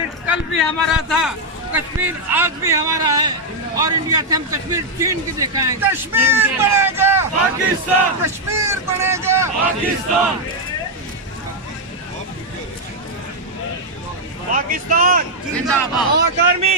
कश्मीर कल भी हमारा था, कश्मीर आज भी हमारा है और इंडिया से हम कश्मीर छीन के दिखाएंगे। कश्मीर बनेगा पाकिस्तान, कश्मीर बनेगा पाकिस्तान, पाकिस्तान जिंदाबाद। पाक आर्मी